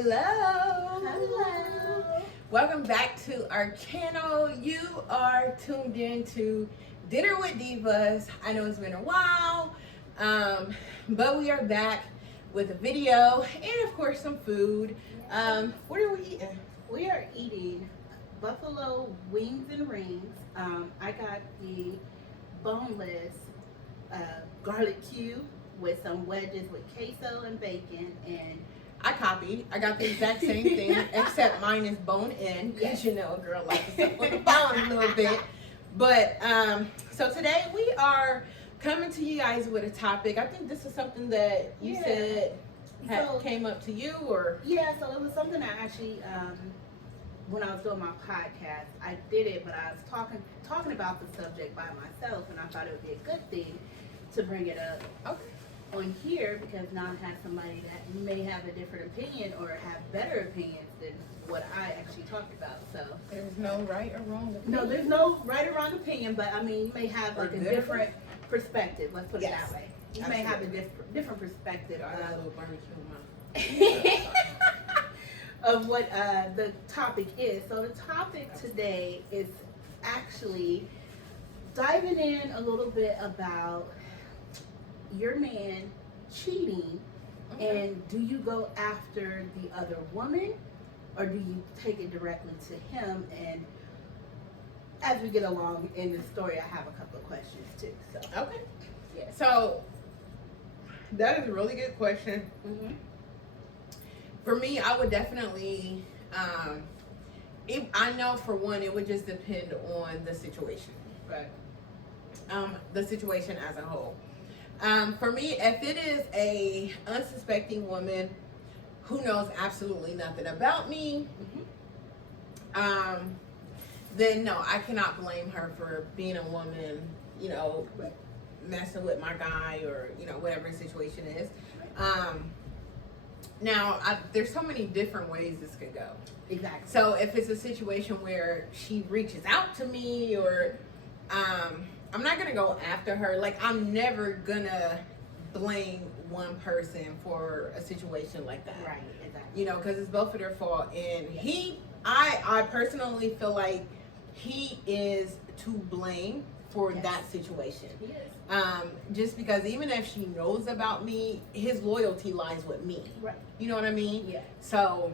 Hello. Hello. Welcome back to our channel. You are tuned in to Dinner with Divas. I know it's been a while, but we are back with a video and of course some food. What are we eating? We are eating buffalo wings and rings. I got the boneless garlic cube with some wedges with queso and bacon, and I copied. I got the exact same thing, except mine is bone in, because you know a girl likes to put the bone a little bit. But so today we are coming to you guys with a topic. I think this is something that you said came up to you, or so it was something I actually when I was doing my podcast, I did it, but I was talking about the subject by myself, and I thought it would be a good thing to bring it up on here, because now I have somebody that may have a different opinion or have better opinions than what I actually talked about. So there's no right or wrong opinion. No, there's no right or wrong opinion, but I mean, you may have like a different perspective. Let's put it that way. You may have a different perspective of what the topic is. So the topic today is actually diving in a little bit about your man cheating, and do you go after the other woman, or do you take it directly to him? And as we get along in the story, I have a couple of questions too. So okay, so that is a really good question. For me, I would definitely, I know for one, it would just depend on the situation. Right. The situation as a whole. For me, if it is a unsuspecting woman who knows absolutely nothing about me, then no, I cannot blame her for being a woman, you know, messing with my guy, or, you know, whatever the situation is. Now, there's so many different ways this could go. Exactly. So if it's a situation where she reaches out to me, or I'm not gonna go after her. Like, I'm never gonna blame one person for a situation like that. Right, exactly. You know, because it's both of their fault. And I personally feel like he is to blame for that situation. He is. Just because even if she knows about me, his loyalty lies with me. Right. You know what I mean? Yeah. So,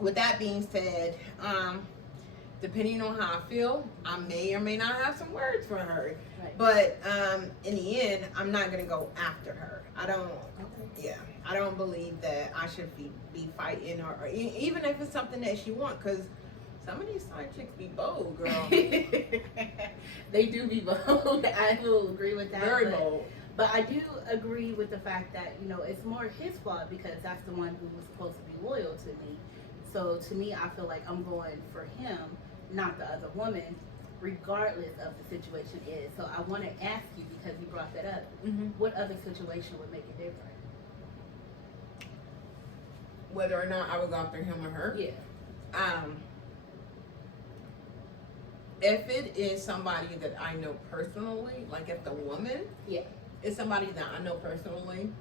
with that being said, depending on how I feel, I may or may not have some words for her. Right. But in the end, I'm not gonna go after her. I don't believe that I should be fighting, or even if it's something that she wants, because some of these side chicks be bold, girl. They do be bold. I will agree with that. Very bold. But I do agree with the fact that, you know, it's more his fault, because that's the one who was supposed to be loyal to me. So to me, I feel like I'm going for him, not the other woman, regardless of the situation is. So I want to ask you, because you brought that up, what other situation would make it different? Whether or not I would go after him or her? Yeah. If it is somebody that I know personally, like if the woman is somebody that I know personally,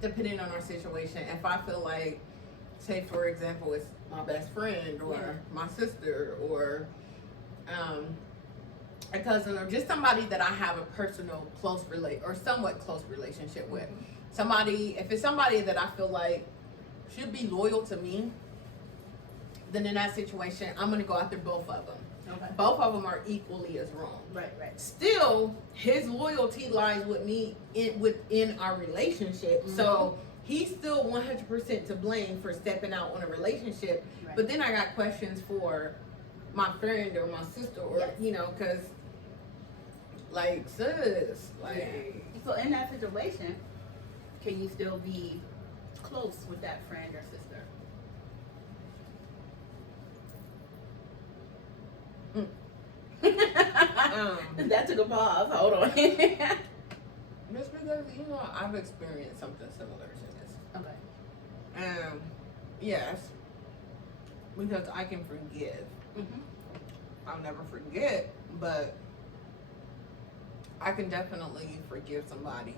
depending on our situation, if I feel like, say for example, it's my best friend, or my sister, or a cousin, or just somebody that I have a personal somewhat close relationship with. If it's somebody that I feel like should be loyal to me, then in that situation, I'm going to go after both of them. Okay. Both of them are equally as wrong. Right. Still, his loyalty lies with me within our relationship. So he's still 100% to blame for stepping out on a relationship. Right. But then I got questions for my friend or my sister, or you know, because like, sis, like. So in that situation, can you still be close with that friend or sister? That took a pause. Hold on. Just because, you know, I've experienced something similar to this. Okay. Yes, because I can forgive. I'll never forget, but I can definitely forgive somebody.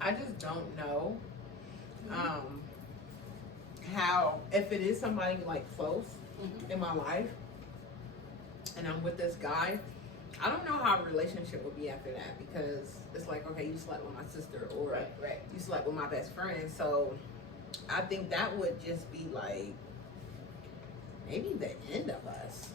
I just don't know how, if it is somebody like close in my life and I'm with this guy, I don't know how a relationship would be after that, because it's like, okay, you slept with my sister, or you slept with my best friend. So I think that would just be like maybe the end of us.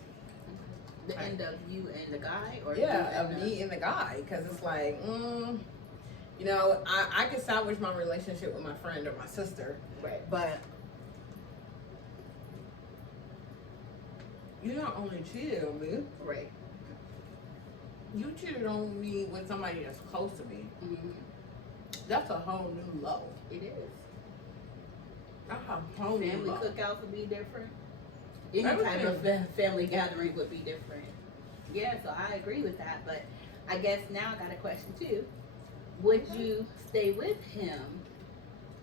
The end of you and the guy, or yeah, of me and the guy, because it's like, you know, I could salvage my relationship with my friend or my sister, but you not only cheated on me, you cheated on me with somebody that's close to me. That's a whole new low. It is. That's a whole new Family low. cookouts would be different. Any type of family gathering would be different. Yeah, so I agree with that. But I guess now I got a question too. Would you stay with him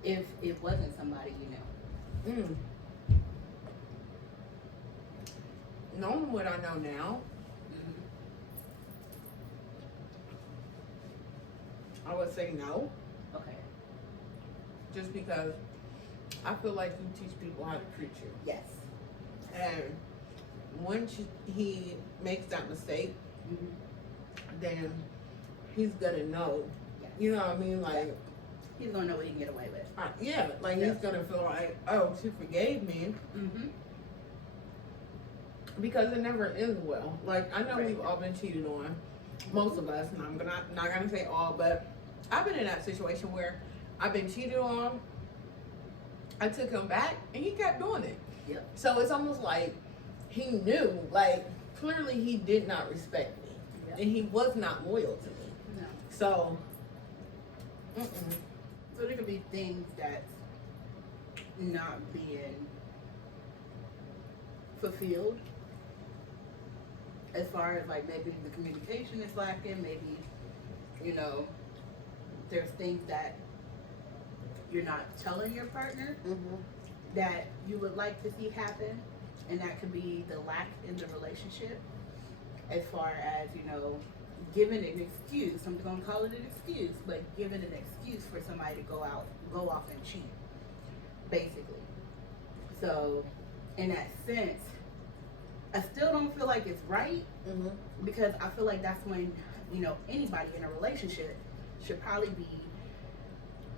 if it wasn't somebody you know? Knowing what I know now, I would say no. Okay. Just because I feel like you teach people how to treat you. Yes. And once he makes that mistake, then he's gonna know. You know what I mean? Like, he's gonna know what he can get away with. He's gonna feel like, oh, she forgave me. Because it never ends well. Like, I know we've all been cheated on, most of us, and I'm not gonna say all, but I've been in that situation where I've been cheated on. I took him back, and he kept doing it. Yep. So it's almost like he knew, like, clearly he did not respect me, and he was not loyal to me. No. So, So there could be things that's not being fulfilled, as far as like maybe the communication is lacking, maybe, you know, there's things that you're not telling your partner that you would like to see happen, and that could be the lack in the relationship, as far as, you know, giving an excuse. I'm gonna call it an excuse, but giving an excuse for somebody to go off and cheat, basically. So in that sense, I still don't feel like it's right, because I feel like that's when, you know, anybody in a relationship should probably be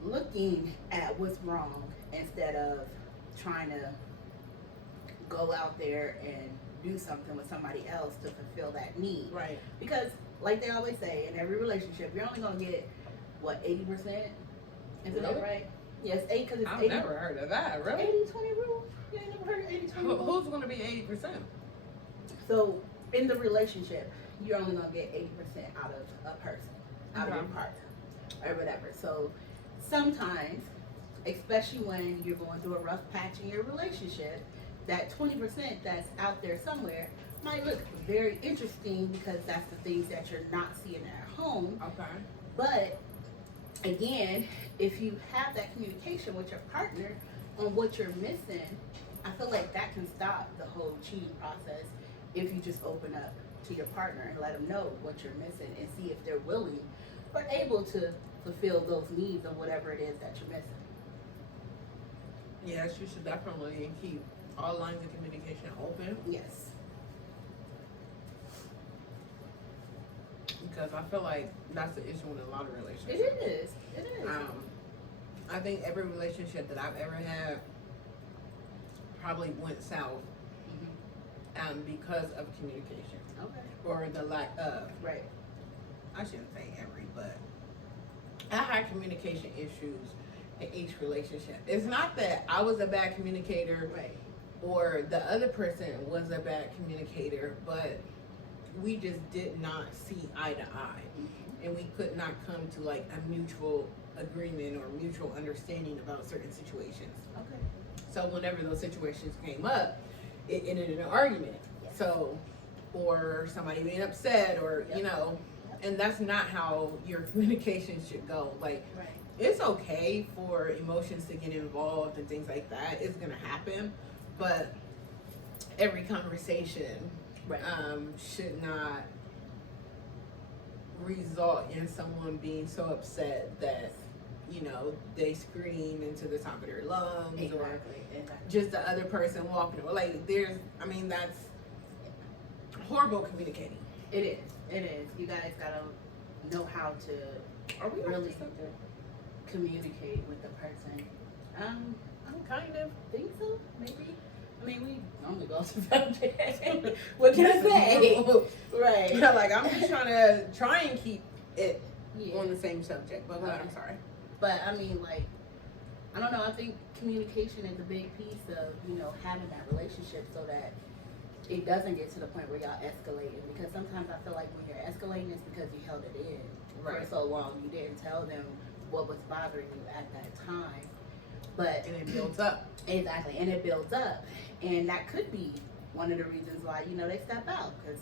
looking at what's wrong instead of trying to go out there and do something with somebody else to fulfill that need. right. Because like they always say, in every relationship, you're only gonna get what, 80%? Isn't that Really? right? Yes, 8, because it's I've 80. never heard of that, really. 80-20 rule. You ain't never heard of 80-20 rule? Who's gonna be 80%? So in the relationship, you're only gonna get 80% out of a person, out of your partner, or whatever. So sometimes, especially when you're going through a rough patch in your relationship, that 20% that's out there somewhere might look very interesting, because that's the things that you're not seeing at home. Okay. But again, if you have that communication with your partner on what you're missing, I feel like that can stop the whole cheating process, if you just open up to your partner and let them know what you're missing, and see if they're willing or able to fulfill those needs of whatever it is that you're missing. Yes, you should definitely keep all lines of communication open, Yes. because I feel like that's the issue in a lot of relationships. It is. It is. I think every relationship that I've ever had probably went south because of communication, Okay. or the lack of. Right. I shouldn't say every, but I had communication issues in each relationship. It's not that I was a bad communicator, Right. or the other person was a bad communicator, but we just did not see eye to eye, and we could not come to like a mutual agreement or mutual understanding about certain situations. Okay. So whenever those situations came up, it ended in an argument. Yes. So, or somebody being upset, or you know, and that's not how your communication should go. Like, Right. it's okay for emotions to get involved and things like that. It's gonna happen, but every conversation Right. should not result in someone being so upset that you know, they scream into the top of their lungs, or Exactly. just the other person walking away. Like, that's horrible communicating. It is. You guys gotta know how to Are we really on something? communicate with the person. I kind of think so, maybe. I mean, we normally go to subject. What can I say? Right. Yeah, like, I'm just trying and keep it Yeah. on the same subject. But I'm sorry. But I mean, like, I don't know. I think communication is a big piece of, you know, having that relationship so that it doesn't get to the point where y'all escalating. Because sometimes I feel like when you're escalating, it's because you held it in for so long. You didn't tell them what was bothering you at that time. But And it builds up. Exactly, and it builds up, and that could be one of the reasons why, you know, they step out, because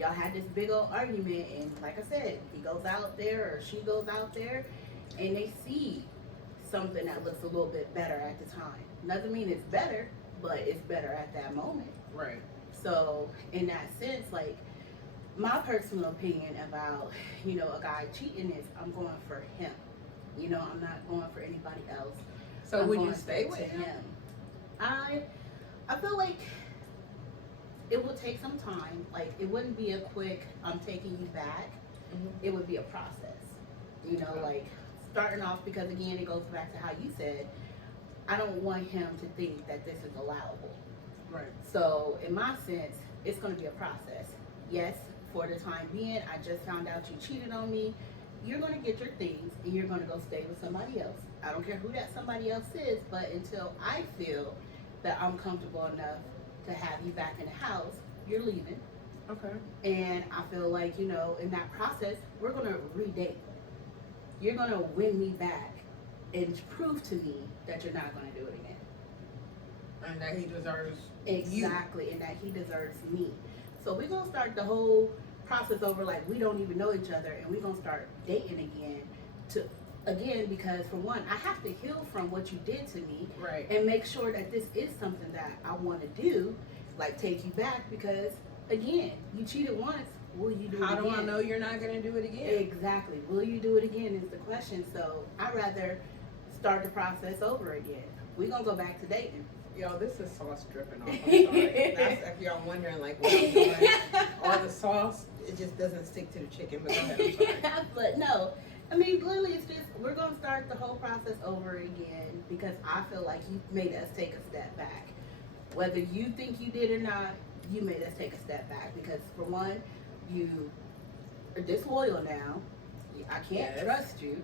y'all had this big old argument, and like I said, he goes out there or she goes out there, and they see something that looks a little bit better at the time. Doesn't mean it's better, but it's better at that moment. Right. So in that sense, like, my personal opinion about, you know, a guy cheating is, I'm going for him. You know, I'm not going for anybody else. So I'm would you going stay to with him? I feel like it will take some time. Like, it wouldn't be a quick, I'm taking you back. It would be a process. You know, like, starting off, because again, it goes back to how you said, I don't want him to think that this is allowable. Right. So in my sense, it's going to be a process. Yes, for the time being, I just found out you cheated on me. You're going to get your things and you're going to go stay with somebody else. I don't care who that somebody else is, but until I feel that I'm comfortable enough to have you back in the house, you're leaving. Okay. And I feel like, you know, in that process, we're going to redate. You're going to win me back and prove to me that you're not going to do it again. And that he deserves Exactly, and that he deserves me. So we're going to start the whole process over like we don't even know each other, and we're going to start dating again because, for one, I have to heal from what you did to me. Right. And make sure that this is something that I want to do, like take you back, because, again, you cheated once, will you do it again? How do I know you're not going to do it again? Exactly. Will you do it again is the question. So I'd rather start the process over again. We're going to go back to dating. Yo, this is sauce dripping off. I'm sorry. That's if y'all wondering, like, what I'm doing. All the sauce, it just doesn't stick to the chicken. But go ahead, I'm sorry. But no, I mean, literally, it's just, we're going to start the whole process over again because I feel like you made us take a step back. Whether you think you did or not, you made us take a step back because, for one, you are disloyal now. I can't trust you.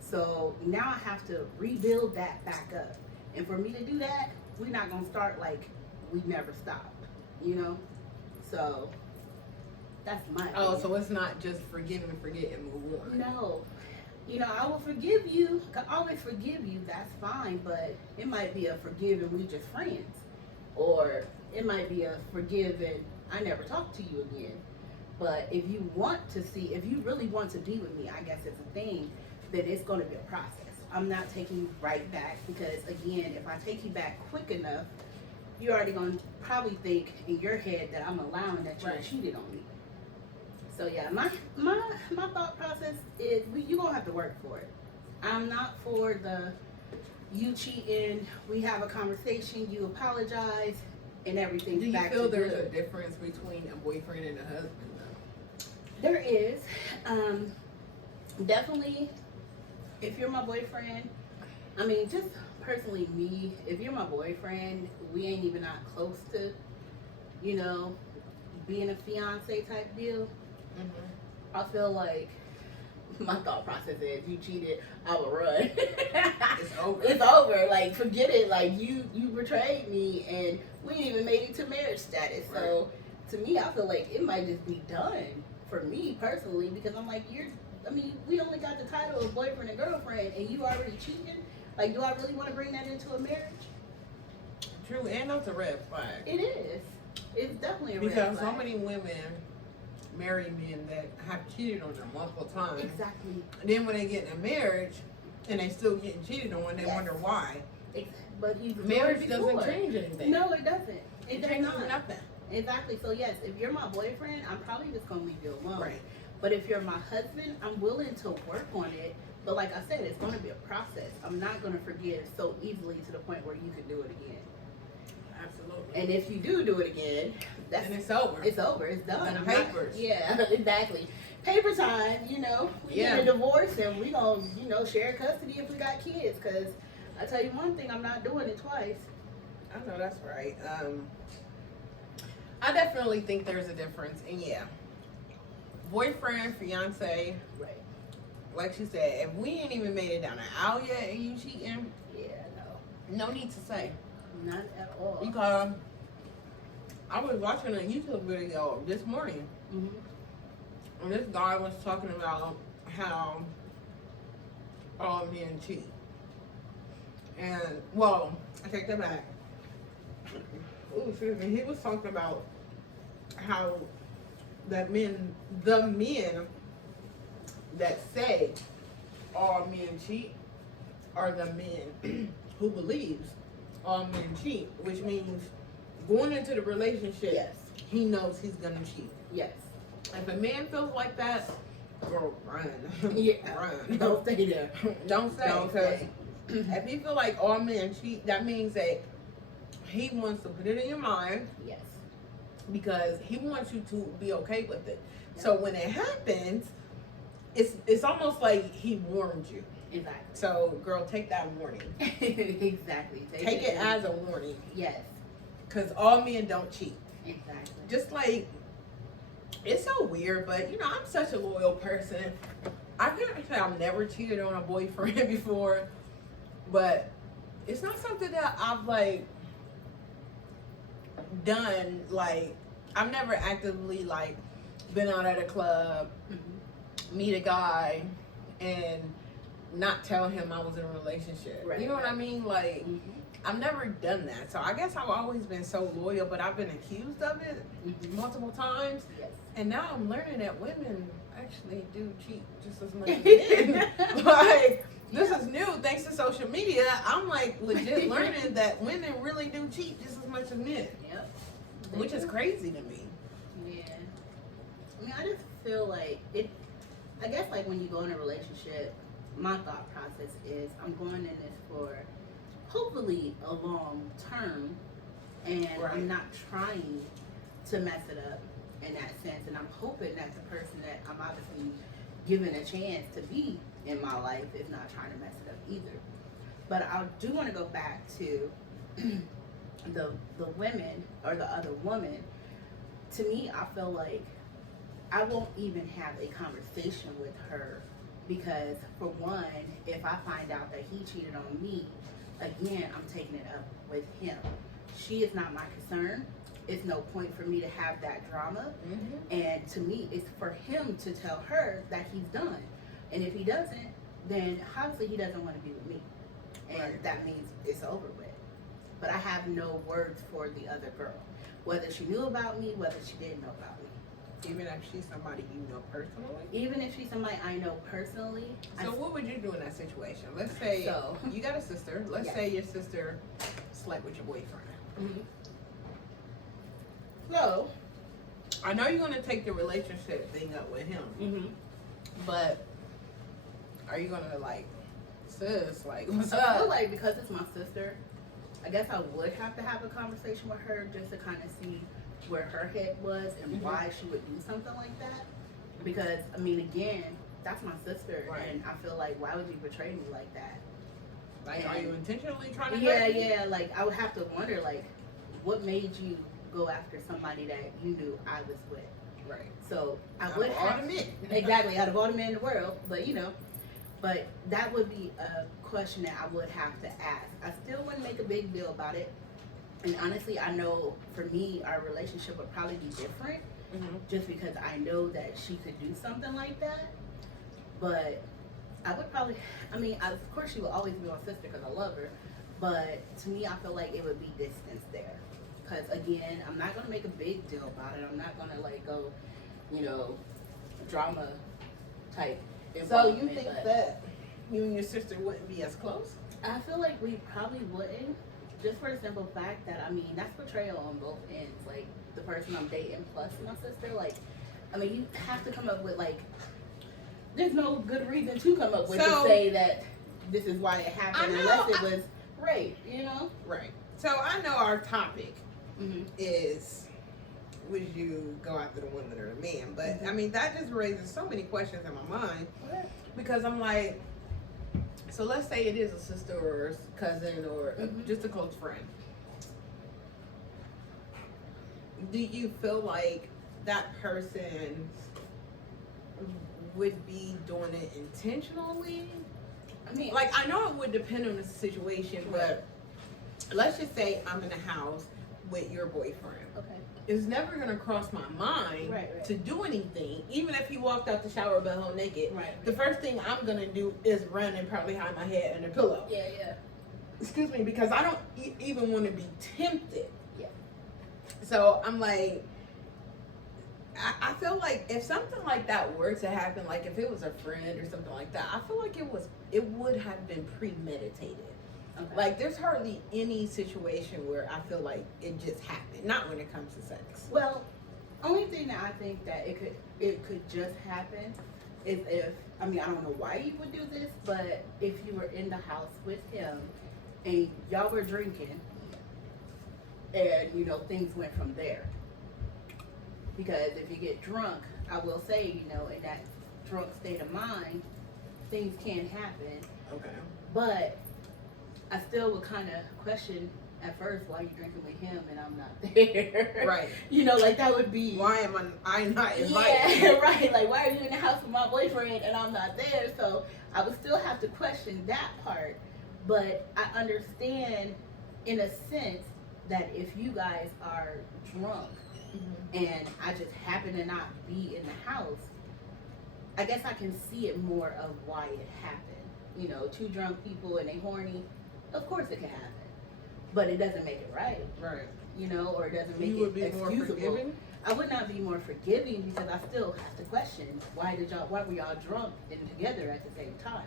So now I have to rebuild that back up. And for me to do that, we're not going to start like we never stopped, you know? So that's my opinion. So it's not just forgive and forget and move on. No. You know, I will forgive you. I can always forgive you. That's fine. But it might be a forgive and we just friends. Or it might be a forgive and I never talk to you again. But if you really want to be with me, I guess it's a thing, then it's going to be a process. I'm not taking you right back because, again, if I take you back quick enough, you're already going to probably think in your head that I'm allowing that you cheated on me. So yeah, my thought process is you're going to have to work for it. I'm not for the you cheating, we have a conversation, you apologize, and everything's back to good. Do you feel there's a difference between a boyfriend and a husband, though? There is. Definitely, if you're my boyfriend, I mean, just personally me, if you're my boyfriend, we ain't even not close to, you know, being a fiance type deal. Mm-hmm. I feel like my thought process is you cheated, I will run. It's over. It's over. Like, forget it. Like, you betrayed me and we didn't even make it to marriage status. Right. So to me, I feel like it might just be done for me personally because I'm like, we only got the title of boyfriend and girlfriend and you already cheating? Like, do I really want to bring that into a marriage? True, and that's a red flag. It is. It's definitely a red flag. Because flag. so many women marry men that have cheated on them multiple times. Exactly. And then when they get in a marriage and they still getting cheated on, they wonder why. But marriage doesn't change anything. No, it doesn't. It does changes not. Nothing. Exactly. So yes, if you're my boyfriend, I'm probably just gonna leave you alone. Right. But if you're my husband, I'm willing to work on it But like I said, it's going to be a process. I'm not going to forgive so easily to the point where you can do it again. Absolutely. And if you do it again, and it's over. It's over. It's done. And the papers. Yeah, exactly. Paper time, you know. We get a divorce and we going to, you know, share custody if we got kids. Because I tell you one thing, I'm not doing it twice. I know that's right. I definitely think there's a difference. And yeah, boyfriend, fiance, right? Like she said, if we ain't even made it down the aisle yet and you cheating, yeah, no need to say. Not at all. Because I was watching a YouTube video this morning, and this guy was talking about how all men cheat. And, well, I take that back. Ooh, excuse me. He was talking about how the men that say all men cheat are the men who believes all men cheat, which means going into the relationship, yes, he knows he's gonna cheat. Yes. If a man feels like that, girl, run. Yeah. Run. Don't stay there. Don't stay. Because if he feel like all men cheat, that means that he wants to put it in your mind. Yes. Because he wants you to be okay with it. Yep. So when it happens, it's almost like he warned you. Exactly. So, girl, take that warning. Exactly. Take it as a warning. Yes. Because all men don't cheat. Exactly. Just like, it's so weird, but you know, I'm such a loyal person. I can't say I've never cheated on a boyfriend before, but it's not something that I've like done. Like, I've never actively like been out at a club, meet a guy, and not tell him I was in a relationship. Right, you know what I right. mean? Like, I've never done that. So I guess I've always been so loyal, but I've been accused of it multiple times. Yes. And now I'm learning that women actually do cheat just as much as men. Like, this is new thanks to social media. I'm like legit learning that women really do cheat just as much as men. Yep. Which is crazy to me. Yeah. I mean, I just feel like it, I guess like when you go in a relationship, my thought process is I'm going in this for hopefully a long term, and Right. I'm not trying to mess it up in that sense, and I'm hoping that the person that I'm obviously given a chance to be in my life is not trying to mess it up either. But I do want to go back to the women or the other woman. To me, I feel like I won't even have a conversation with her, because for one, if I find out that he cheated on me, again, I'm taking it up with him. She is not my concern. It's no point for me to have that drama. And to me, it's for him to tell her that he's done. And if he doesn't, then obviously he doesn't want to be with me. And Right. that means it's over with. But I have no words for the other girl. Whether she knew about me, whether she didn't know about me. Even if she's somebody you know personally. Even if she's somebody I know personally. So what would you do in that situation? Let's say you got a sister. Let's Yes. say your sister slept with your boyfriend. So, I know you're gonna take the relationship thing up with him, but are you gonna like, sis, like, what's I feel up? like because it's my sister, I guess I would have to have a conversation with her just to kind of see where her head was and why she would do something like that. Because, I mean, again, that's my sister, Right. and I feel like, why would you betray me like that? Like, are you intentionally trying to Yeah, hurt me? yeah, like, I would have to wonder, like, what made you go after somebody that you knew I was with? Right. So, I Out would of all have, the men. exactly, out of all the men in the world, but, you know, but that would be a question that I would have to ask. I still wouldn't make a big deal about it. And honestly, I know for me, our relationship would probably be different just because I know that she could do something like that. But I would probably, I mean, of course she will always be my sister because I love her. But to me, I feel like it would be distance there. Because again, I'm not going to make a big deal about it. I'm not going to like go, you know, drama type. So you think that you and your sister wouldn't be as close? I feel like we probably wouldn't, just for the simple fact that, I mean, that's betrayal on both ends. Like, the person I'm dating plus my sister, like, I mean, you have to come up with, like, there's no good reason to come up with So- to say that this is why it I happened know, unless it was rape, Right. So I know our topic Mm-hmm. is, would you go after the woman or the man? But Mhm. I mean, that just raises so many questions in my mind, because I'm like, so let's say it is a sister or a cousin or Mhm. just a close friend. Do you feel like that person would be doing it intentionally? I mean, Like, I know it would depend on the situation, but let's just say I'm in a house with your boyfriend. okay. It's never gonna cross my mind Right. to do anything, even if he walked out the shower butthole naked. Right. The first thing I'm gonna do is run and probably hide my head under a pillow. Yeah. Excuse me, because I don't even want to be tempted. Yeah. So I'm like, I feel like if something like that were to happen, like if it was a friend or something like that, I feel like it would have been premeditated. Okay. Like, there's hardly any situation where I feel like it just happened. Not when it comes to sex. Well, only thing that I think that it could just happen is if, I mean, I don't know why you would do this, but if you were in the house with him and y'all were drinking and things went from there. Because if you get drunk, I will say, in that drunk state of mind, things can happen. Okay. But I still would kind of question at first why you drinking with him and I'm not there. Right. Like that would be. Why am I not invited? Yeah, right. Like, why are you in the house with my boyfriend and I'm not there? So I would still have to question that part. But I understand, in a sense, that if you guys are drunk and I just happen to not be in the house, I guess I can see it more of why it happened. Two drunk people and they horny, of course it can happen. But it doesn't make it right. Right. Or it doesn't make You it would be more excusable. forgiving? I would not be more forgiving because I still have to question why were y'all drunk and together at the same time?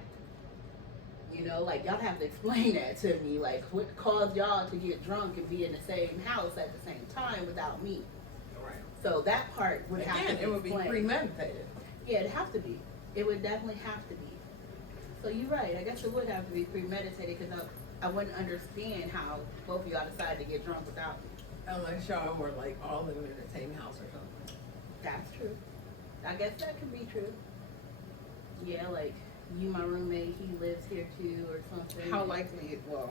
Like y'all have to explain that to me. Like what caused y'all to get drunk and be in the same house at the same time without me? Right. So that part would have to Again, be it would be explained. premeditated. Yeah, it'd have to be. It would definitely have to be. So you're right. I guess it would have to be premeditated because I wouldn't understand how both of y'all decided to get drunk without me. Unless y'all were like all in the same house or something. That's true. I guess that could be true. Yeah, like you, my roommate, he lives here too, or something. How likely? Well,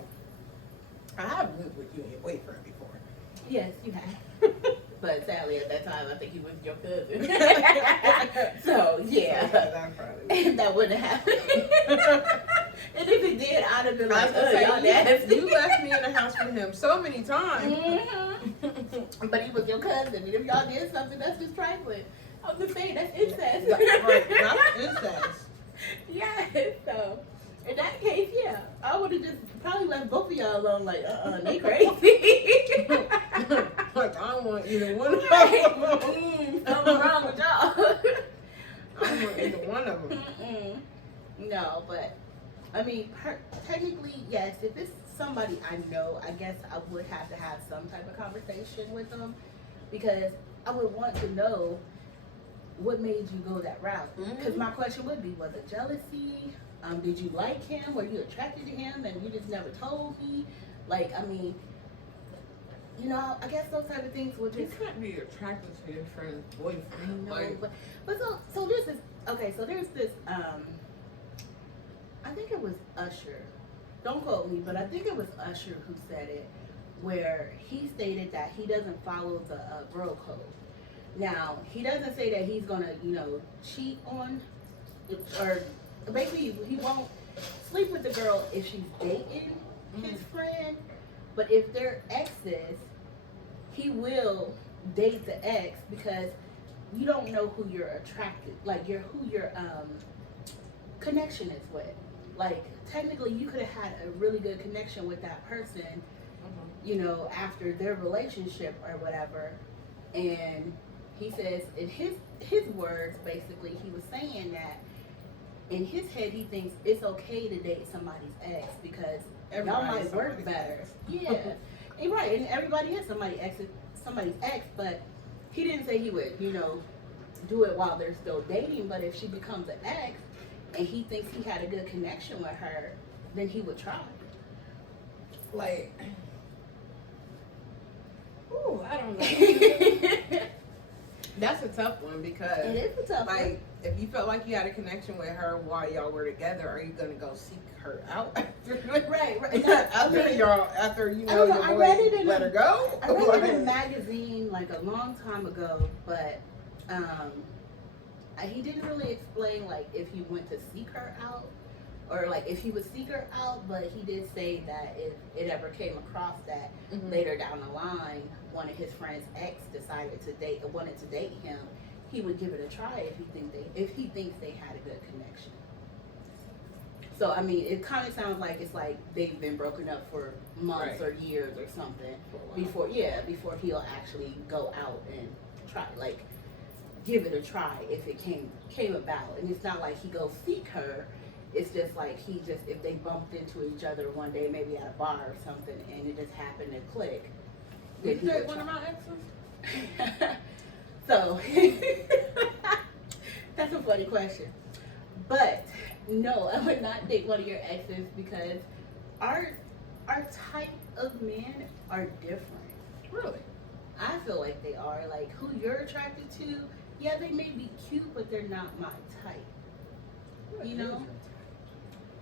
I have lived with you and your boyfriend before. Yes, you have. But sadly, at that time, I think he was your cousin. So yeah, That probably. that wouldn't happen. And if it did, I'd have been I like, was gonna say, y'all nasty. you left me in the house with him so many times. Mhm. But he was your cousin, and if y'all did something, that's just trifling. I was just saying, that's incest. Right, that's incest. Yes, so in that case, yeah, I would have just probably left both of y'all alone. Like, they crazy. Like, I don't want either one of them. Right. Something wrong with y'all. I don't want either one of them. Mm-mm. No, but I mean, technically, yes. If it's somebody I know, I guess I would have to have some type of conversation with them because I would want to know what made you go that route. Because my question would be, was it jealousy? Did you like him? Were you attracted to him and you just never told me? Like, I mean, I guess those type of things would You just. can't be attracted to your friend's boyfriend. No, Like, but so there's this. Okay, so there's this. I think it was Usher. Don't quote me, but I think it was Usher who said it, where he stated that he doesn't follow the bro code. Now he doesn't say that he's gonna, cheat on, or basically he won't sleep with the girl if she's dating his friend, but if they're exes, he will date the ex because you don't know who you're attracted, like who your connection is with. Like technically, you could have had a really good connection with that person, after their relationship or whatever. And he says, in his words, basically, he was saying that in his head, he thinks it's okay to date somebody's ex because y'all might work better. Yeah, and right, and everybody has somebody's ex, but he didn't say he would, do it while they're still dating. But if she becomes an ex and he thinks he had a good connection with her, then he would try. Like, ooh, I don't know. That's a tough one because It is a tough one. if you felt like you had a connection with her while y'all were together, are you gonna go seek her out after? Right. after you know your I boy read it in let her go? I read it in a magazine like a long time ago, but he didn't really explain like if he went to seek her out or like if he would seek her out, but he did say that if it ever came across that later down the line, one of his friends' ex wanted to date him, he would give it a try if he thinks they had a good connection. So I mean, it kind of sounds like it's like they've been broken up for months or years or something before he'll actually go out and try, like give it a try if it came about. And it's not like he goes seek her. It's just like if they bumped into each other one day, maybe at a bar or something, and it just happened to click. Did you date one of my exes? So that's a funny question. But no, I would not date one of your exes because our type of men are different. Really? I feel like they are. Like who you're attracted to, yeah, they may be cute, but they're not my type. You know?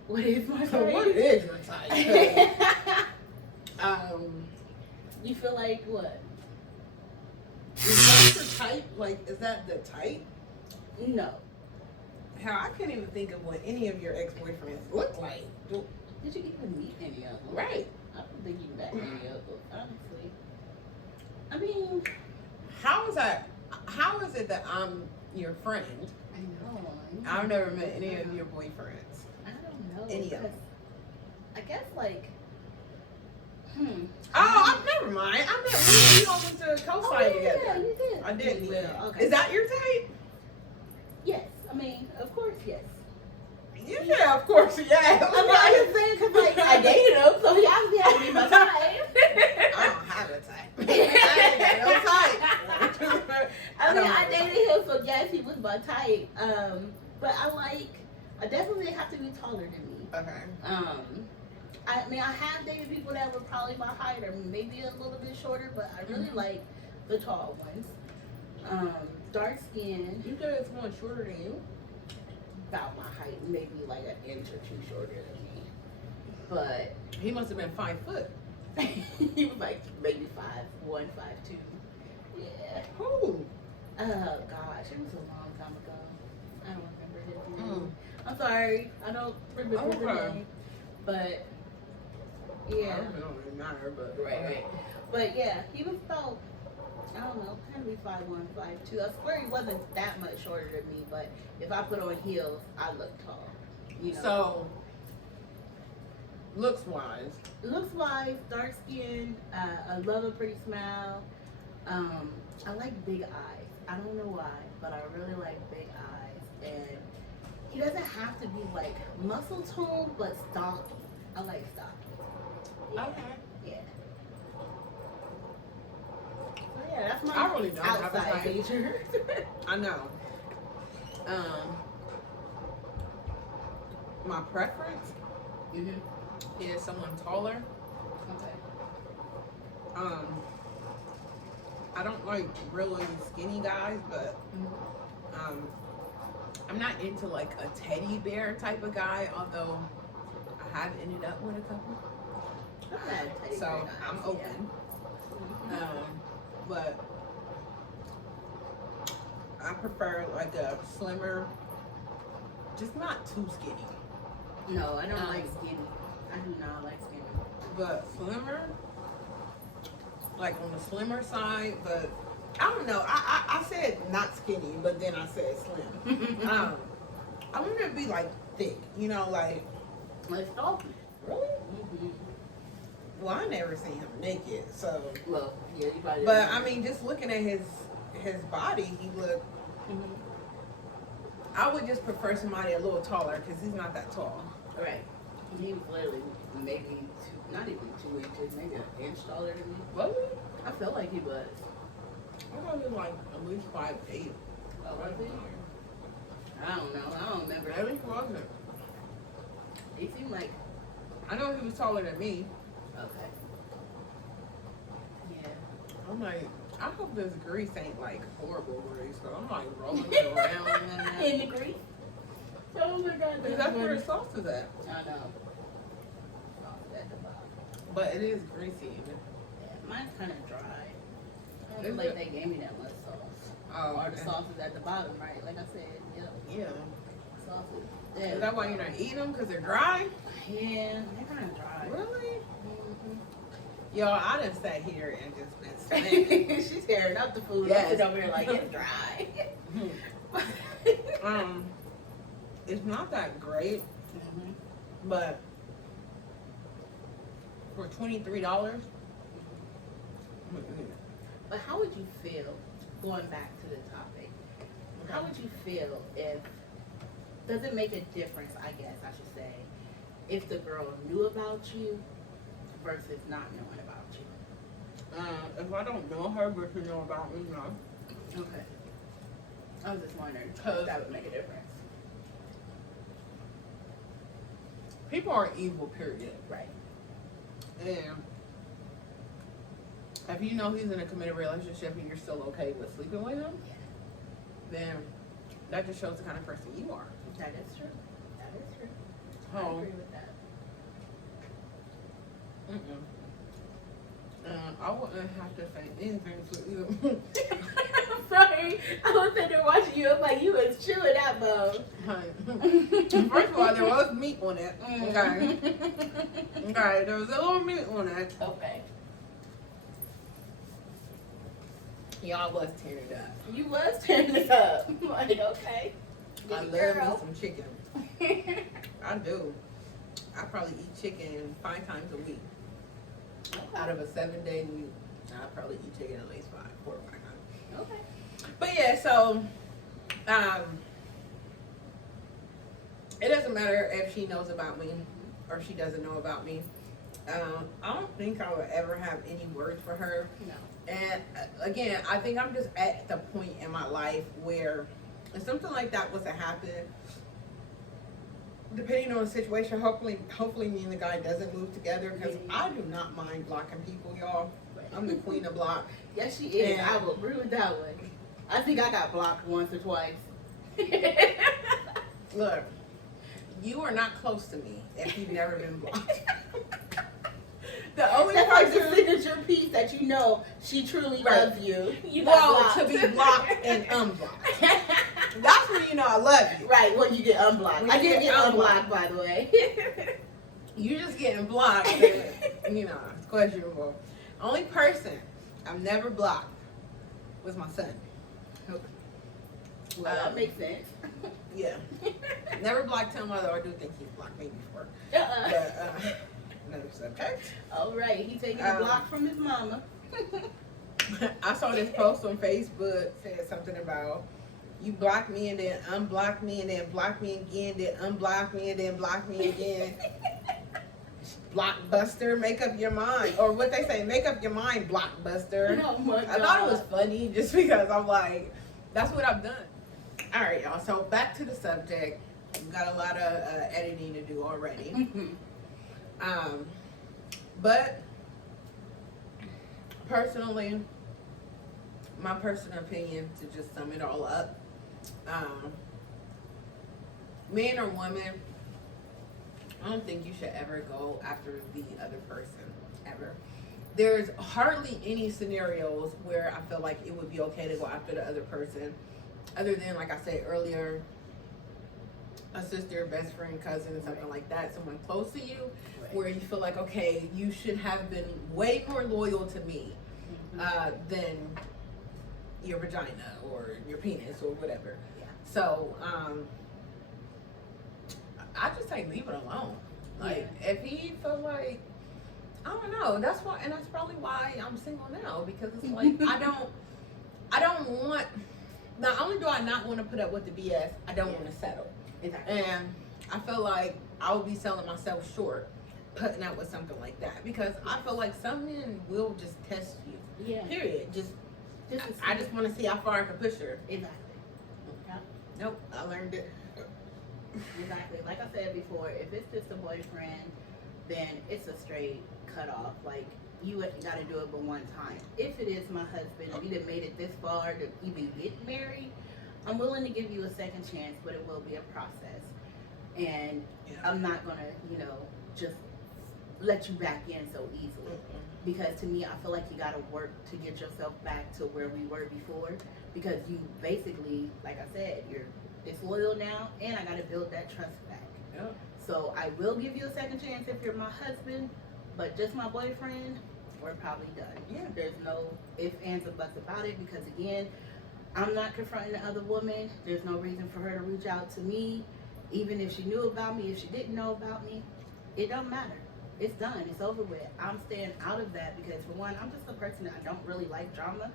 What is my So type? what is your type? You feel like what? Is that your type? Like, is that the type? No. Hell, I can't even think of what any of your ex-boyfriends look like. Did you even meet any of them? Right. I don't think you met any of them, honestly. I mean, How is it that I'm your friend? I know. I've never met any of your boyfriends. I don't know. Any of them. I guess like, Oh, never mind. I met Will. We all went to co-sign together. Yeah, you did. I did. Will. Okay. Is that your type? Yes. I mean, of course, yes. Yeah, of course, yeah. I'm just saying because like I dated him, so he obviously had to be my type. I don't have a type. I ain't got no type. I mean, I dated him, so yes, he was my type. But I definitely have to be taller than me. Okay. I mean, I have dated people that were probably my height or maybe a little bit shorter, but I really like the tall ones. Dark skin. You said it's one shorter than you? About my height, maybe like an inch or two shorter than me. But He must have been 5 foot. he was like maybe 5'1", 5'2". Yeah. Who? Oh gosh, it was a long time ago. I don't remember his name. I'm sorry, I don't remember the name. But yeah. It don't really matter, but Right. But yeah, he was about, I don't know, kind of be 5'1", 5'2". I swear he wasn't that much shorter than me, but if I put on heels, I look tall. You know? So, looks wise, dark skin, I love a pretty smile. I like big eyes. I don't know why, but I really like big eyes. And he doesn't have to be like muscle tone, but stocky. I like stocky. Yeah. Okay. Yeah. So yeah, that's my I really don't have a outside type. feature. I know. My preference is someone taller. Okay. I don't like really skinny guys, but I'm not into like a teddy bear type of guy, although I have ended up with a couple. So I'm open. But I prefer like a slimmer, just not too skinny. No, I don't like skinny. I do not like skinny. But slimmer, like on the slimmer side, but I don't know. I said not skinny, but then I said slim. I want it to be like thick, you know, like. Like stocky. Really? Well, I never seen him naked, so. Well, yeah, you probably. But I mean, just looking at his body, he looked. I would just prefer somebody a little taller because he's not that tall. Right. He was literally maybe not even 2 inches, maybe an inch taller than me. Really? I felt like he was. I thought he was like at least 5'8". Oh, was it? I don't know. I don't remember. Maybe he wasn't. He seemed like. I know he was taller than me. Okay. Yeah. I'm like, I hope this grease ain't like horrible grease. So I'm like rolling it around. In the grease? Oh my god. Because that's where the sauce is at. I know. Sauce at the bottom. But it is greasy. Yeah, mine's kind of dry. I don't Is feel like it? they gave me that much sauce. Oh, Or the okay. sauce is at the bottom, right? Like I said, yep. Yeah. Sauce is Is there. that why you're not eating them? Because they're dry? Yeah, they're kind of dry. Really? Mhm. Yo, I done sat here and just been slanting. She's tearing up the food. Yes. I'm sitting over here like it's dry. It's not that great, Mhm. but for $23, But how would you feel, going back to the topic, how would you feel if, does it make a difference, I guess I should say, if the girl knew about you versus not knowing about you? if I don't know her, but you know about me, no. Okay. I was just wondering if 'Cause- that would make a difference. People are evil, period. Right. And if you know he's in a committed relationship and you're still okay with sleeping with him, then that just shows the kind of person you are. That is true. That is true. I Oh. agree with that. I wouldn't have to say anything to you. I'm sorry. I was sitting there watching you. I'm like, you was chewing that bone. First of all, there was meat on it. Okay. Okay, there was a little meat on it. Okay. Y'all was tearing it up. You was tearing it up. I'm like, okay. I love me Girl. some chicken. I do. I probably eat chicken 5 times a week. Out of a 7-day week, I probably eat chicken at least 4 or 5 times. Okay. But yeah, so it doesn't matter if she knows about me or she doesn't know about me. I don't think I would ever have any words for her. No. And again, I think I'm just at the point in my life where if something like that was to happen, depending on the situation, hopefully me and the guy doesn't move together, because I do not mind blocking people, y'all. I'm the queen of block. Yes, she is. And- I will agree with that one. I think I got blocked once or twice. Look, you are not close to me if you've never been blocked. The only That's like the person, signature piece that you know she truly Right. loves you. You got well, blocked. to be blocked and unblocked. That's when you know I love you. Right, when you get unblocked. When I you did get get unblocked. unblocked, by the way. You just getting blocked, and, you know, it's questionable. Only person I've never blocked was my son. Well, that makes sense. Yeah. Never blocked him, although I do think he's blocked me before. Uh-uh. But, another subject. All right, he taking a block from his mama. I saw this post on Facebook said something about you block me and then unblock me and then block me again, then unblock me and then block me again. Blockbuster, make up your mind. Or what they say, make up your mind, Blockbuster. Oh my I thought it God. was funny just because I'm like, that's what I've done. All right, y'all. So back to the subject. We've got a lot of editing to do already. But personally, my personal opinion, to just sum it all up, man or woman, I don't think you should ever go after the other person, ever. There's hardly any scenarios where I feel like it would be okay to go after the other person, other than, like I said earlier, a sister, best friend, cousin, something like that, someone close to you, where you feel like, okay, you should have been way more loyal to me than your vagina or your penis or whatever. Yeah. So, I just say leave it alone. Like, if he feel like, I don't know, that's why, and that's probably why I'm single now, because it's like, I don't want, not only do I not want to put up with the BS, I don't want to settle. Exactly. And I feel like I would be selling myself short putting up with something like that, because I feel like some men will just test you. Yeah. Period. Just to I just want to see how far I can push her. Exactly. Nope, I learned it. Exactly. Like I said before, if it's just a boyfriend, then it's a straight cut off. Like, you got to do it but one time. If it is my husband, we done made it this far to even get married, I'm willing to give you a second chance, but it will be a process. And I'm not going to, just let you back in so easily. Because to me, I feel like you got to work to get yourself back to where we were before. Because you basically, like I said, you're disloyal now, and I got to build that trust back. Yep. So I will give you a second chance if you're my husband, but just my boyfriend, we're probably done. Yeah. There's no ifs, ands, or buts about it, because again, I'm not confronting the other woman. There's no reason for her to reach out to me, even if she knew about me, if she didn't know about me. It don't matter. It's done. It's over with. I'm staying out of that because, for one, I'm just a person that I don't really like drama.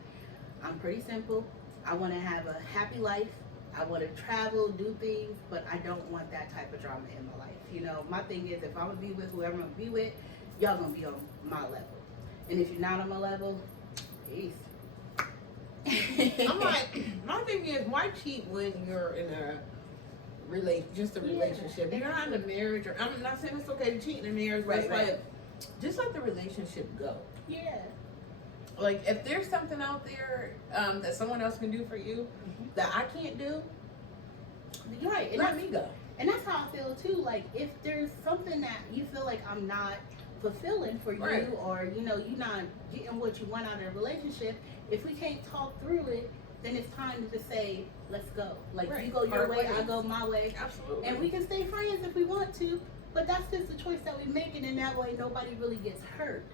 I'm pretty simple. I want to have a happy life. I want to travel, do things, but I don't want that type of drama in my life. My thing is, if I'm going to be with whoever I'm going to be with, y'all going to be on my level. And if you're not on my level, peace. I'm like, my thing is, why cheat when you're in a relationship? You're not in a marriage, or I'm not saying it's okay to cheat in a marriage, but it's like, just let the relationship go. Yeah. Like, if there's something out there that someone else can do for you that I can't do, You're right. let me go. And that's how I feel too. Like, if there's something that you feel like I'm not fulfilling for you, Right. or you're not getting what you want out of a relationship, if we can't talk through it, then it's time to just say, let's go. Like, Right. you go your Part way, ways. I go my way. Absolutely. And we can stay friends if we want to, but that's just the choice that we make, and in that way nobody really gets hurt.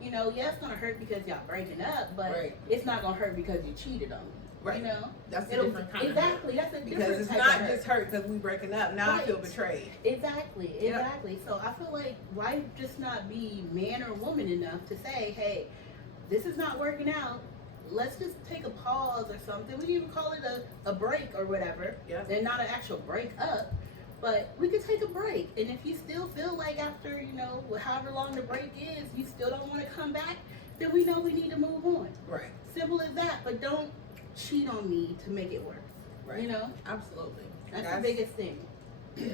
Yeah, it's gonna hurt because y'all breaking up, but Right. it's not gonna hurt because you cheated on me. Right. That's a It'll- different kind exactly. of hurt. That's a Because different it's type not of hurt. just hurt because we breaking up. Now I feel Right. betrayed. Exactly. Yep. So I feel like, why just not be man or woman enough to say, hey, this is not working out. Let's just take a pause or something. We can even call it a break or whatever. Yeah. And not an actual break up. But we could take a break. And if you still feel like after, however long the break is, you still don't want to come back, then we know we need to move on. Right. Simple as that. But don't cheat on me to make it worse. Right. Absolutely. That's the biggest thing. Yeah.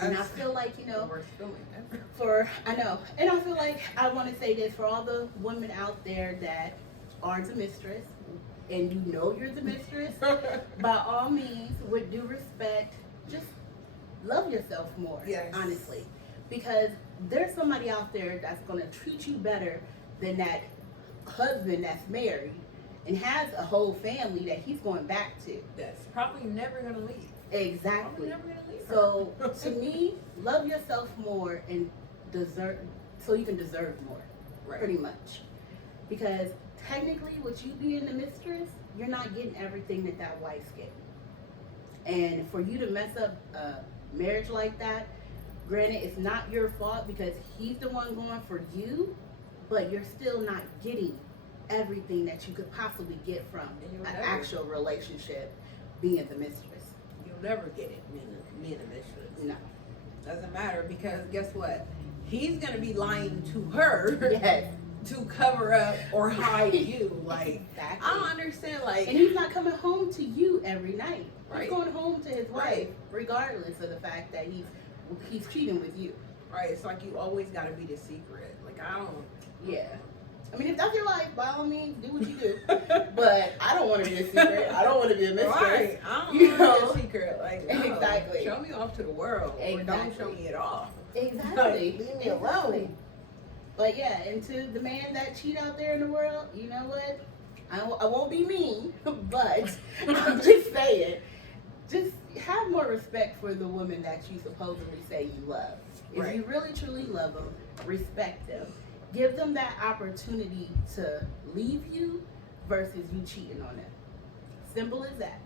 And I feel like, the worst feeling ever. And I feel like I want to say this for all the women out there that aren't a mistress, and you're the mistress, by all means, with due respect, just love yourself more, Yes. honestly. Because there's somebody out there that's going to treat you better than that husband that's married and has a whole family that he's going back to. That's probably never going to leave. Exactly. Probably never going to leave. So to me, love yourself more and so you can deserve more, pretty much. Because technically, with you being the mistress, you're not getting everything that wife's getting. And for you to mess up a marriage like that, granted, it's not your fault because he's the one going for you, but you're still not getting everything that you could possibly get from an actual relationship being the mistress. You'll never get it being a mistress. No. Doesn't matter, because guess what? He's going to be lying to her. Yes. To cover up or hide you. Like, Exactly. I don't understand. Like, And he's not coming home to you every night. Right. He's going home to his wife, Right. regardless of the fact that he's cheating with you. right? It's like you always got to be the secret. Like, I don't. Yeah. I mean, if that's your life, by all means, do what you do. But I don't want to be a secret. I don't want to be a mistress. Right. I don't You want to know? be a secret. Like, no. Exactly. Show me off to the world. Or don't Exactly. show me at all. Exactly. Leave me alone. But yeah, and to the man that cheat out there in the world, you know what? I won't be mean, but I'm just saying, just have more respect for the woman that you supposedly say you love. If Right. you really truly love them, respect them. Give them that opportunity to leave you versus you cheating on them. Simple as that.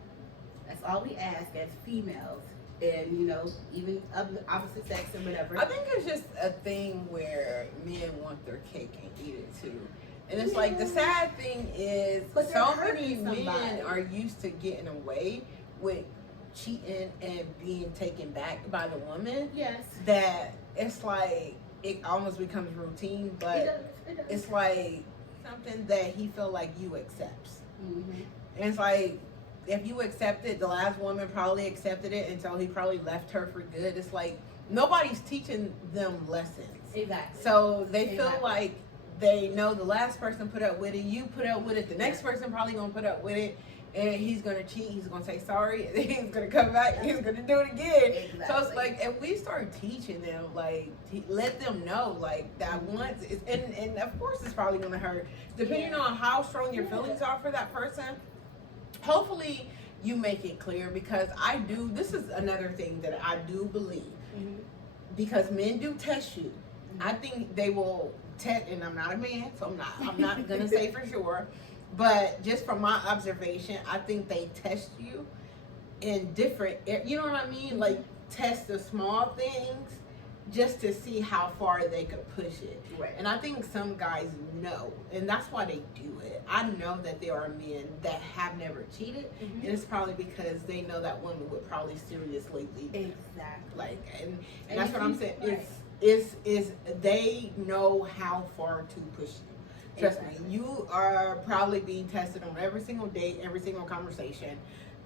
That's all we ask as females. And, even opposite sex or whatever. I think it's just a thing where men want their cake and eat it too. And it's like, the sad thing is, But they're so many hurting men somebody. are used to getting away with cheating and being taken back by the woman, Yes. that it's like, it almost becomes routine, It but does. It does. it's like something that he feel like you accepts. Mhm. And it's like, if you accept it, the last woman probably accepted it, and so he probably left her for good. It's like nobody's teaching them lessons. Exactly. So they feel like they know the last person put up with it, you put up with it, the next person probably gonna put up with it, and he's gonna cheat, he's gonna say sorry, and he's gonna come back, and he's gonna do it again. Exactly. So it's like, if we start teaching them, like, let them know, like, that once, and of course it's probably gonna hurt, depending on how strong your feelings are for that person. Hopefully you make it clear, because this is another thing that I do believe, because men do test you. I think they will test, and I'm not a man, so I'm not gonna say for sure, but just from my observation, I think they test you in different, you know what I mean? Like, test the small things just to see how far they could push it. Right. And I think some guys know, and that's why they do it. I know that there are men that have never cheated, and it's probably because they know that woman would probably seriously leave them. Exactly. Like, and that's what I'm saying. Right. Is they know how far to push you. Trust me, you are probably being tested on every single date, every single conversation.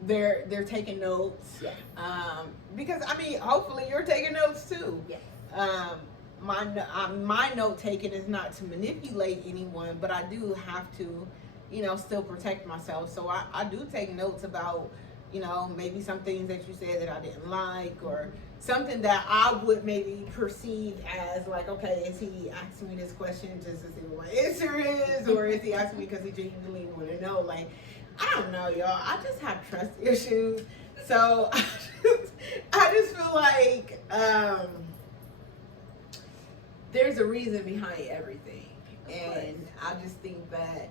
They're taking notes. Yes. Because I mean, hopefully you're taking notes too. Yes. My note taking is not to manipulate anyone, but I do have to, still protect myself. So I do take notes about, maybe some things that you said that I didn't like, or something that I would maybe perceive as like, okay, is he asking me this question just to see what my answer is, or is he asking me because he genuinely want to know? Like, I don't know, y'all. I just have trust issues, so I just feel like there's a reason behind everything, and I just think that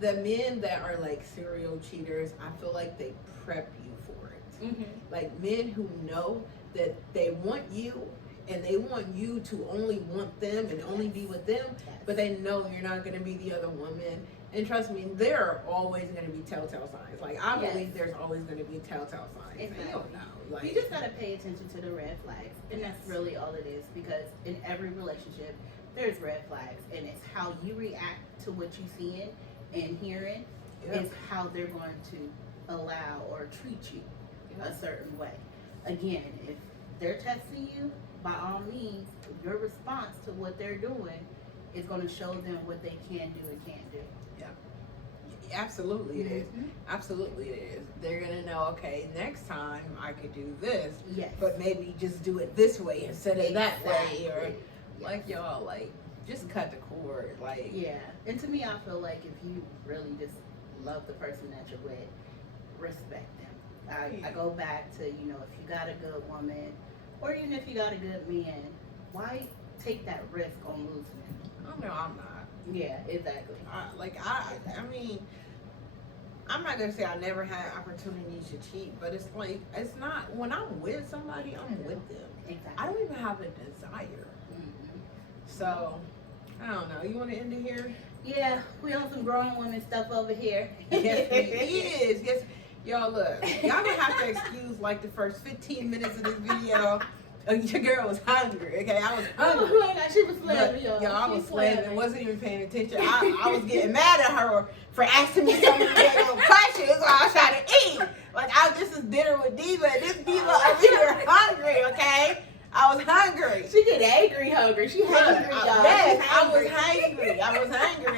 the men that are like serial cheaters, I feel like they prep you for it. Like, men who know that they want you, and they want you to only want them and only be with them, but they know you're not going to be the other woman. And trust me, there are always going to be telltale signs. Like, I believe there's always going to be telltale signs. Exactly. You don't know. Like, you just got to pay attention to the red flags. And that's really all it is. Because in every relationship, there's red flags. And it's how you react to what you're seeing and hearing is how they're going to allow or treat you a certain way. Again, if they're testing you, by all means, your response to what they're doing is going to show them what they can do and can't do. Absolutely it is. Absolutely it is. They're gonna know, okay, next time I could do this, but maybe just do it this way instead of that way, or like, y'all, like, just cut the cord. Like, and to me, I feel like if you really just love the person that you're with, respect them. I go back to, if you got a good woman, or even if you got a good man, why take that risk on losing him? Oh no, I'm not. Yeah, exactly. I mean, I'm not gonna say I never had opportunities to cheat, but it's like, it's not, when I'm with somebody, I'm with them. Exactly. I don't even have a desire. So, I don't know. You want to end it here? Yeah, we on some grown women stuff over here. Yes, it is. Yes, y'all, look. Y'all gonna have to excuse like the first 15 minutes of this video. Your girl was hungry, okay? I was hungry. Oh my God, she was slamming, y'all. I was slamming, wasn't even paying attention. I was getting mad at her for asking me some of the questions while I was trying to eat. Like, this is dinner with Diva, and this Diva over here hungry, okay? I was hungry. She get angry hungry. She hungry, y'all. Yes, I was hungry.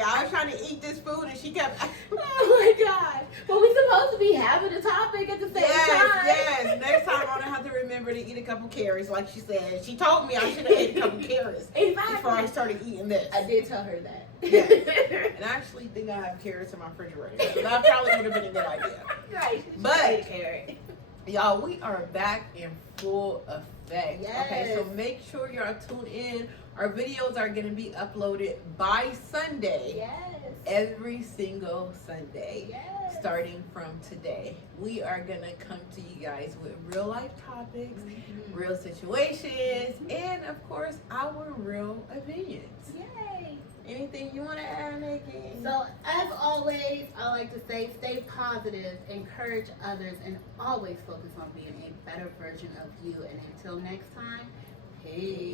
I was trying to eat this food, and she kept. Oh my God! Well, we supposed to be having a topic at the same time. Yes. Next time I'm gonna have to remember to eat a couple carrots, like she said. She told me I should have ate a couple carrots before I started eating this. I did tell her that. Yes. And I actually think I have carrots in my refrigerator, so that probably would have been a good idea. Right. But y'all, we are back in full effect. Yes. Okay, so make sure y'all tune in. Our videos are going to be uploaded by Sunday. Yes. Every single Sunday. Yes. Starting from today. We are going to come to you guys with real life topics, real situations, and of course, our real opinions. Yay. Anything you want to add, Nikki? So, as always, I like to say, stay positive, encourage others, and always focus on being a better version of you. And until next time, peace.